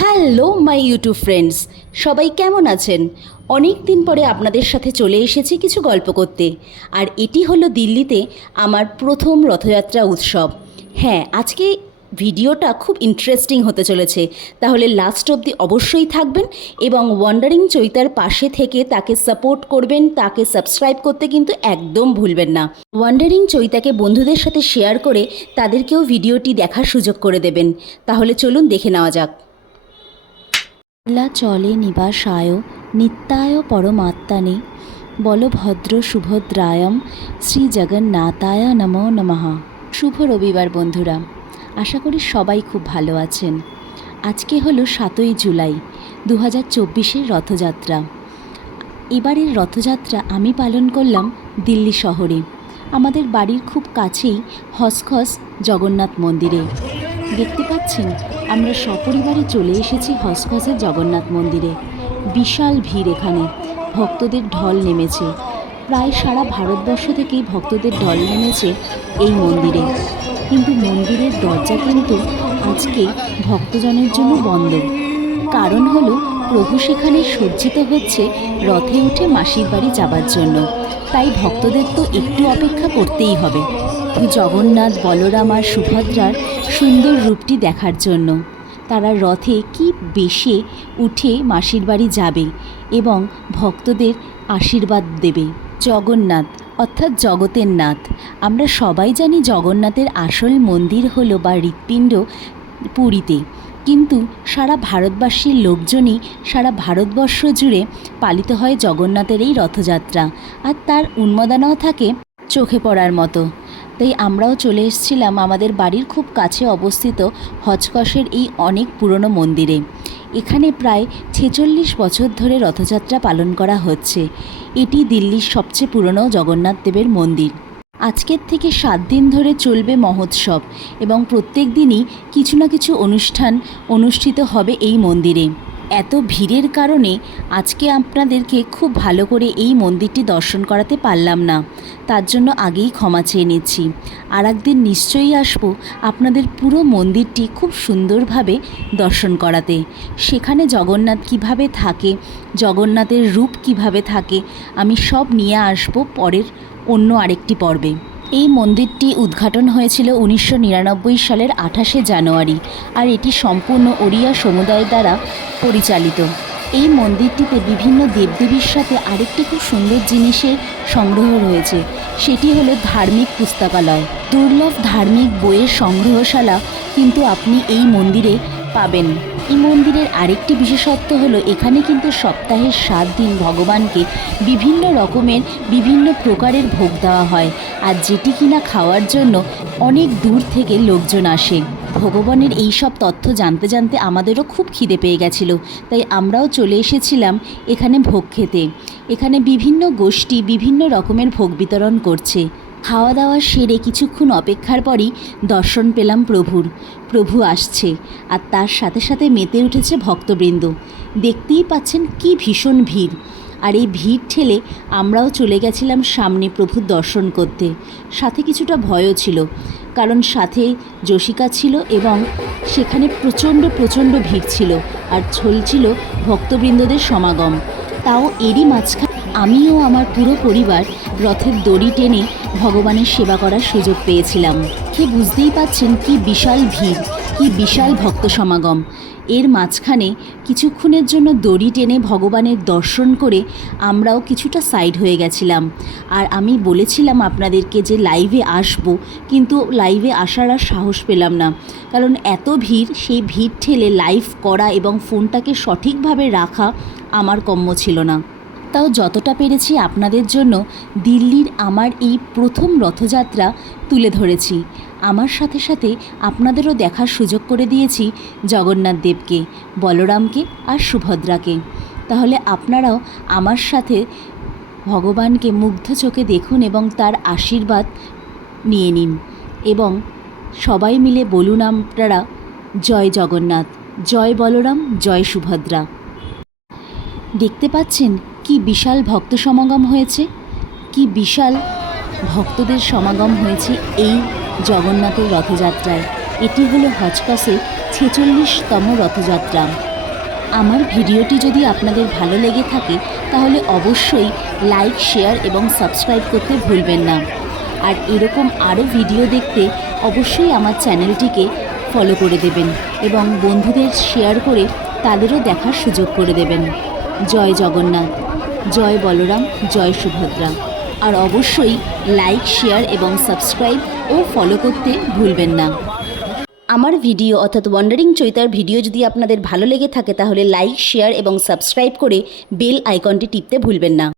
Hello my YouTube friends, সবাই কেমন আছেন? অনেক দিন পরে আপনাদের সাথে চলে এসেছি কিছু গল্প করতে। আর এটি হলো দিল্লিতে আমার প্রথম রথযাত্রা উৎসব। হ্যাঁ, আজকে ভিডিওটা খুব ইন্টারেস্টিং হতে চলেছে, তাহলে লাস্ট অবধি অবশ্যই থাকবেন এবং ওয়ান্ডারিং চৈতার পাশে থেকে তাকে সাপোর্ট করবেন, তাকে সাবস্ক্রাইব করতে কিন্তু একদম ভুলবেন না। ওয়ান্ডারিং চৈতাকে বন্ধুদের সাথে শেয়ার করে তাদেরকেও ভিডিওটি দেখার সুযোগ করে দেবেন। তাহলে চলুন দেখে নেওয়া যাক। চলে নিবাসায় নিত্যায় পরমাত্মানে বলভদ্র সুভদ্রায়ম শ্রী জগন্নাথায় নমো নমঃ। শুভ রবিবার বন্ধুরা, আশা করি সবাই খুব ভালো আছেন। আজকে হলো 7ই জুলাই 2024-এর রথযাত্রা। এবারের রথযাত্রা আমি পালন করলাম দিল্লি শহরে, আমাদের বাড়ির খুব কাছেই হসখস জগন্নাথ মন্দিরে। দেখতে পাচ্ছেন আমরা সপরিবারে চলে এসেছি হসখসের জগন্নাথ মন্দিরে। বিশাল ভিড়, এখানে ভক্তদের ঢল নেমেছে। প্রায় সারা ভারতবর্ষ থেকেই ভক্তদের ঢল নেমেছে এই মন্দিরে, কিন্তু মন্দিরের দরজা কিন্তু আজকে ভক্তজনের জন্য বন্ধ। কারণ হলো প্রভু সেখানে সজ্জিত হচ্ছে রথে উঠে মাসির বাড়ি যাবার জন্য, তাই ভক্তদের তো একটু অপেক্ষা করতেই হবে জগন্নাথ, বলরাম আর সুভদ্রার সুন্দর রূপটি দেখার জন্য। তারা রথে কি বেশে উঠে মাসির বাড়ি যাবে এবং ভক্তদের আশীর্বাদ দেবে। জগন্নাথ অর্থাৎ জগতের নাথ। আমরা সবাই জানি জগন্নাথের আসল মন্দির হলো বা হৃৎপিণ্ড পুরীতে, কিন্তু সারা ভারতবাসীর লোকজনই সারা ভারতবর্ষ জুড়ে পালিত হয় জগন্নাথের এই রথযাত্রা, আর তার উন্মাদনাও থাকে চোখে পড়ার মতো। তাই আমরাও চলে এসেছিলাম আমাদের বাড়ির খুব কাছে অবস্থিত হচকসের এই অনেক পুরনো মন্দিরে। এখানে প্রায় 46 বছর ধরে রথযাত্রা পালন করা হচ্ছে। এটি দিল্লির সবচেয়ে পুরনো জগন্নাথ দেবের মন্দির। আজকের থেকে 7 দিন ধরে চলবে মহোৎসব এবং প্রত্যেক দিনই কিছু না কিছু অনুষ্ঠান অনুষ্ঠিত হবে এই মন্দিরে। এত ভিড়ের কারণে আজকে আপনাদেরকে খুব ভালো করে এই মন্দিরটি দর্শন করাতে পারলাম না, তার জন্য আগেই ক্ষমা চেয়ে নিচ্ছি। আর একদিন নিশ্চয়ই আসবো আপনাদের পুরো মন্দিরটি খুব সুন্দরভাবে দর্শন করাতে। সেখানে জগন্নাথ কিভাবে থাকে, জগন্নাথের রূপ কিভাবে থাকে, আমি সব নিয়ে আসবো পরের অন্য আরেকটি পর্বে। এই মন্দিরটি উদ্ঘাটন হয়েছিল 1999 সালের 28শে জানুয়ারি, আর এটি সম্পূর্ণ ওড়িয়া সমুদায় দ্বারা পরিচালিত। এই মন্দিরটিতে বিভিন্ন দেবদেবীর সাথে আরেকটি খুব সুন্দর জিনিসের সংগ্রহ রয়েছে, সেটি হলো ধার্মিক পুস্তকালয়। দুর্লভ ধার্মিক বইয়ের সংগ্রহশালা কিন্তু আপনি এই মন্দিরে পাবেন। এই মন্দিরের আরেকটি বিশেষত্ব হলো এখানে কিন্তু সপ্তাহের 7 দিন ভগবানকে বিভিন্ন রকমের বিভিন্ন প্রকারের ভোগ দেওয়া হয়, আর যেটি কিনা খাওয়ার জন্য অনেক দূর থেকে লোকজন আসে। ভগবানের এই সব তথ্য জানতে জানতে আমাদেরও খুব খিদে পেয়ে গেছিল, তাই আমরাও চলে এসেছিলাম এখানে ভোগ খেতে। এখানে বিভিন্ন গোষ্ঠী বিভিন্ন রকমের ভোগ বিতরণ করছে। খাওয়া দাওয়া সেরে কিছুক্ষণ অপেক্ষার পরই দর্শন পেলাম প্রভুর। প্রভু আসছে, আর তার সাথে সাথে মেতে উঠেছে ভক্তবৃন্দ। দেখতেই পাচ্ছেন কি ভীষণ ভিড়, আর এই ভিড় ঠেলে আমরাও চলে গেছিলাম সামনে প্রভুর দর্শন করতে। সাথে কিছুটা ভয়ও ছিল, কারণ সাথে যশিকা ছিল এবং সেখানে প্রচণ্ড ভিড় ছিল আর চলছিল ভক্তবৃন্দদের সমাগম। তাও এরই মাঝখানে আমিও আমার পুরো পরিবার রথের দড়ি টেনে ভগবানের সেবা করার সুযোগ পেয়েছিলাম। কে বুঝতেই পাচ্ছেন কি বিশাল ভিড়, কি বিশাল ভক্ত সমাগম। এর মাঝখানে কিছুক্ষণের জন্য দড়ি টেনে ভগবানের দর্শন করে আমরাও কিছুটা সাইড হয়ে গেছিলাম। আর আমি বলেছিলাম আপনাদেরকে যে লাইভে আসব, কিন্তু লাইভে আসার আর সাহস পেলাম না, কারণ এত ভিড়। সেই ভিড় ঠেলে লাইভ করা এবং ফোনটাকে সঠিকভাবে রাখা আমার কম্য ছিল না। তাও যতটা পেরেছি আপনাদের জন্য দিল্লির আমার এই প্রথম রথযাত্রা তুলে ধরেছি। আমার সাথে সাথে আপনাদেরও দেখার সুযোগ করে দিয়েছি জগন্নাথ দেবকে, বলরামকে আর সুভদ্রাকে। তাহলে আপনারাও আমার সাথে ভগবানকে মুগ্ধ চোখে দেখুন এবং তার আশীর্বাদ নিয়ে নিন, এবং সবাই মিলে বলুন আপনারা জয় জগন্নাথ, জয় বলরাম, জয় সুভদ্রা। দেখতে পাচ্ছেন কি বিশাল ভক্ত সমাগম হয়েছে, কি বিশাল ভক্তদের সমাগম হয়েছে এই জগন্নাথের রথযাত্রায়। এটি হলো হচকসের 46তম রথযাত্রা। আমার ভিডিওটি যদি আপনাদের ভালো লেগে থাকে তাহলে অবশ্যই লাইক, শেয়ার এবং সাবস্ক্রাইব করতে ভুলবেন না। আর এরকম আরও ভিডিও দেখতে অবশ্যই আমার চ্যানেলটিকে ফলো করে দেবেন এবং বন্ধুদের শেয়ার করে তাদেরও দেখার সুযোগ করে দেবেন। জয় জগন্নাথ, জয় বলরাম, জয় সুভদ্রা। আর অবশ্যই লাইক, শেয়ার এবং সাবস্ক্রাইব ও ফলো করতে ভুলবেন না। আমার ভিডিও অর্থাৎ ওয়ান্ডারিং চৈতার ভিডিও যদি আপনাদের ভালো লেগে থাকে তাহলে লাইক, শেয়ার এবং সাবস্ক্রাইব করে বেল আইকনটি টিপতে ভুলবেন না।